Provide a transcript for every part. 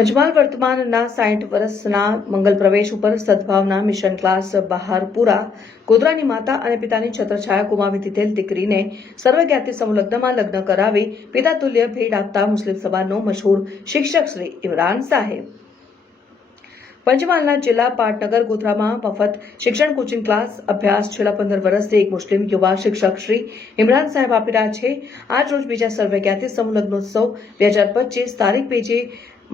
પંચમહાલ વર્તમાનના 60 વર્ષના મંગલ પ્રવેશ ઉપર સદભાવના મિશન ક્લાસ બહારપુરા ગોધરાની માતા અને પિતાની છત્રછાયા ગુમાવી દીધેલ દીકરીને સર્વજ્ઞાતિ સમૂહલગ્નમાં લગ્ન કરાવી પિતા તુલ્ય ભેટ આપતા મુસ્લિમ સમાજનો મશહૂર શિક્ષક શ્રી ઇમરાન સાહેબ। પંચમહાલના જિલ્લા પાટનગર ગોધરામાં મફત શિક્ષણ કોચિંગ ક્લાસ અભ્યાસ છેલ્લા 15 વર્ષથી એક મુસ્લિમ યુવા શિક્ષક શ્રી ઇમરાન સાહેબ આપી રહ્યા છે। આજ રોજ બીજા સર્વજ્ઞાતિ સમૂહ લગ્નોત્સવ 2025 તારીખ 2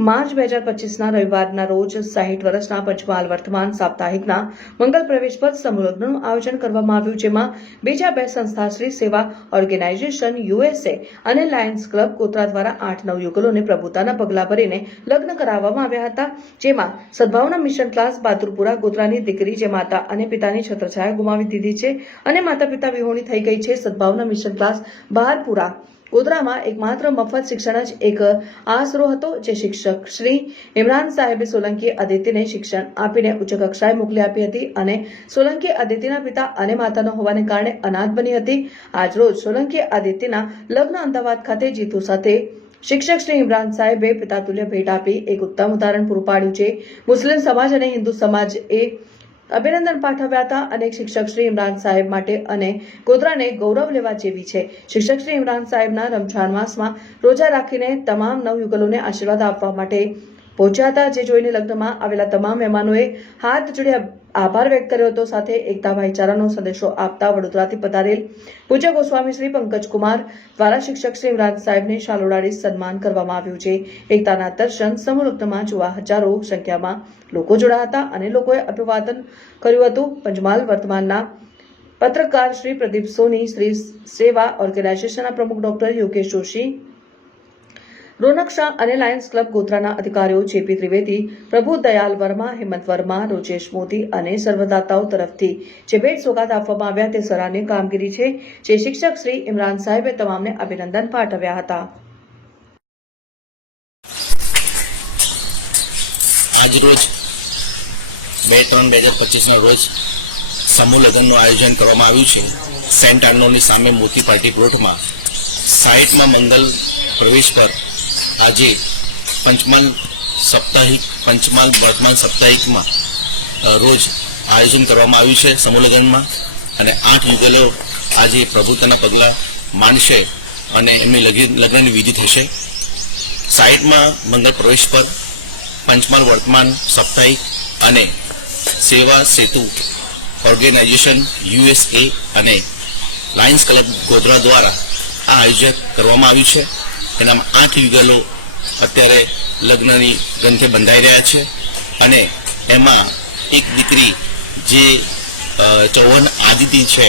માર્ચ 2025ના રવિવારના રોજ 60 વર્ષના પંચમહાલ વર્તમાન સાપ્તાહિકના મંગલ પ્રવેશ પર સમૂહ લગ્નનું આયોજન કરવામાં આવ્યું, જેમાં બીજા બે સંસ્થા શ્રી સેવા ઓર્ગેનાઇઝેશન USA અને લાયન્સ ક્લબ ગોધરા દ્વારા 8-9 યુગલોને પ્રભુતાના પગલા ભરીને લગ્ન કરાવવામાં આવ્યા હતા, જેમાં સદભાવના મિશન ક્લાસ બહાદુરપુરા ગોધરાની દીકરી જે માતા અને પિતાની છત્રછાયા ગુમાવી દીધી છે અને માતા પિતા વિહોણી થઈ ગઈ છે। સદભાવના મિશન ક્લાસ બહારપુરા ગોધરામાં એકમાત્ર મફત શિક્ષણ જ એક આશરો હતો, જે શિક્ષક શ્રી ઇમરાન સાહેબે સોલંકી આદિત્યને શિક્ષણ આપીને ઉચ્ચ કક્ષાએ મોકલી આપી હતી અને સોલંકી આદિત્યના પિતા અને માતા ન હોવાને કારણે અનાથ બની હતી। આજરોજ સોલંકી આદિત્યના લગ્ન અમદાવાદ ખાતે જીતુ સાથે શિક્ષક શ્રી ઇમરાન સાહેબે પિતા તુલ્ય ભેટ આપી એક ઉત્તમ ઉદાહરણ પૂરું પાડ્યું છે। મુસ્લિમ સમાજ અને હિન્દુ સમાજે અભિનંદન પાઠવ્યા હતા। અનેક શિક્ષક શ્રી ઇમરાન સાહેબ માટે અને ગોધરાને ગૌરવ લેવા જેવી છે। શિક્ષક શ્રી ઇમરાન સાહેબના રમઝાન માસમાં રોજા રાખીને તમામ નવયુગલોને આશીર્વાદ આપવા માટે પહોંચ્યા હતા, જે જોઈને લગ્નમાં આવેલા તમામ મહેમાનોએ હાથ જોડી આભાર વ્યક્ત કર્યો હતો। સાથે એકતા ભાઈચારાનો સંદેશો આપતા વડોદરાથી પધારેલ પૂજ્ય ગોસ્વામી શ્રી પંકજકુમાર દ્વારા શિક્ષક શ્રી ઇમરાન સાહેબને શાલ ઉડાડી સન્માન કરવામાં આવ્યું છે। એકતાના દર્શન સમૂહ લગ્નમાં જોવા હજારો સંખ્યામાં લોકો જોડાયા હતા અને લોકોએ અભિવાદન કર્યું હતું। પંચમહાલ વર્તમાનના પત્રકાર શ્રી પ્રદીપ સોની, શ્રી સેવા ઓર્ગેનાઇઝેશનના પ્રમુખ ડોક્ટર યોગેશ જોશી, રોનક શાહ અને લાયન્સ ક્લબ ગોધરાના અધિકારીઓ જેપી ત્રિવેદી, પ્રભુ દયાલ વર્મા, હેમંત વર્મા, રોજેશ મોદી અને સર્વદાતાઓ તરફથી જે ભેટ સોગાદ આપવામાં આવ્યા તે સરાહનીય કામગીરી છે, જે શિક્ષક શ્રી ઇમરાન સાહેબે તમામને અભિનંદન પાઠવ્યા હતા। આજરોજ 2/3/2025ના રોજ સમૂહ લગ્નનું આયોજન કરવામાં આવ્યું છે। સેન્ટ આર્નોની સામે મોતી પાર્ટી પ્લોટમાં 60માં મંગલ પ્રવેશ પર આજે પંચમહાલ વર્તમાન સાપ્તાહિકમાં રોજ આયોજન કરવામાં આવ્યું છે સમૂહ લગ્નમાં, અને 8 યુગલો આજે પ્રભુતાના પગલા માંડશે અને એમની લગ્નની વિધિ થશે। 60માં મંગલ પ્રવેશ પર પંચમહાલ વર્તમાન સાપ્તાહિક અને સેવા સેતુ ઓર્ગેનાઇઝેશન USA અને લાયન્સ ક્લબ ગોધરા દ્વારા આ આયોજન કરવામાં આવ્યું છે। એનામાં 8 યુગલો અત્યારે લગ્નની ગ્રંથે બંધાઈ રહ્યા છે અને એમાં એક દીકરી જે ચૌહાણ આદિત્ય છે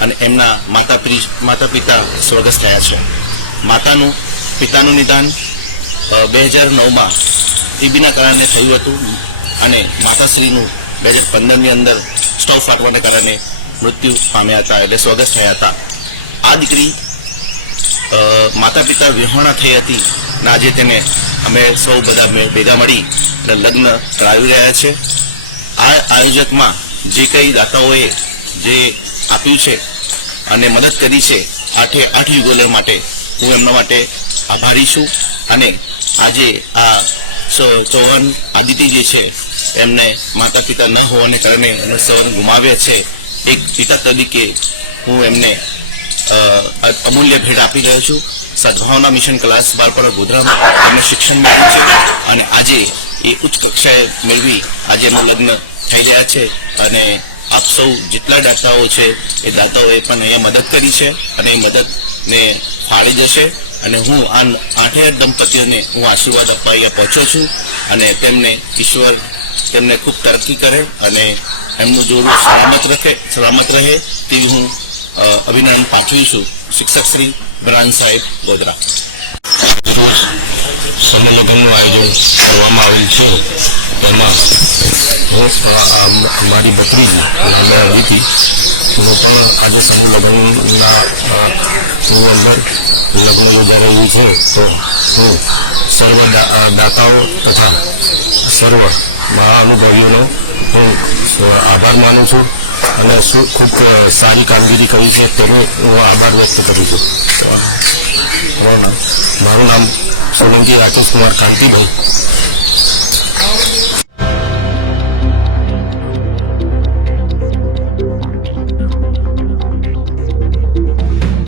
અને એમના માતા પિતા સ્વર્ગસ્થ થયા છે। પિતાનું નિદાન 2009માં ટીબીના કારણે થયું હતું અને માતાશ્રીનું 2015ની અંદર સ્ટોક ફાટવાને કારણે મૃત્યુ પામ્યા હતા, એટલે સ્વર્ગસ્થ થયા હતા। આ દીકરી માતા પિતા વિહોણા થઈ હતી અને આજે તેને અમે સૌ બધા ભેગા મળી લગ્ન કરાવી રહ્યા છે। આ આયોજકમાં જે કંઈ દાતાઓએ જે આપ્યું છે અને મદદ કરી છે 8 યુગલો માટે, હું એમના માટે આભારી છું। અને આજે આ ચૌહાણ આદિત્ય જે છે એમને માતા પિતા ન હોવાને કારણે એમને સૌને ગુમાવ્યા છે। એક પિતા તરીકે હું એમને અમૂલ્ય ભેટ આપી રહ્યો છું। સદભાવના મિશન ક્લાસ બહારપુરા ગોધરામાં એમને શિક્ષણ મેળવ્યું છે અને આજે એ ઉચ્ચ કક્ષાએ મેળવી આજે એમનું લગ્ન થઈ રહ્યા છે। અને આપ સૌ જેટલા દાતાઓ છે એ દાતાઓએ પણ અહીંયા મદદ કરી છે અને એ મદદને ફાળી જશે। અને હું આ 8 દંપતીઓને હું આશીર્વાદ આપવા અહીંયા પહોંચ્યો છું અને ઈશ્વર તેમને ખૂબ તરક્કી કરે અને એમનું જોડું સલામત રહે તેવી હું અભિનંદન પાઠવું છું। શિક્ષક શ્રી ઇમરાન સાહેબ, ગોધરા। સમૂહ લગ્નનું આયોજન કરવામાં આવેલ છે, તેમાં મારી ભત્રીજી નામે અદિતિ, હું પણ આજે સમૂહ લગ્નના અંદર લગ્ન યોજાઈ રહ્યું છે, તો હું સર્વ દાતાઓ તથા સર્વ મહાનુભાવીઓનો હું આભાર માનું છું અને ખૂબ સારી કામગીરી કરી છે તેનો હું આભાર વ્યક્ત કરું છું। મારું નામ સોલંકી રાકેશ કુમાર કાંતિભાઈ,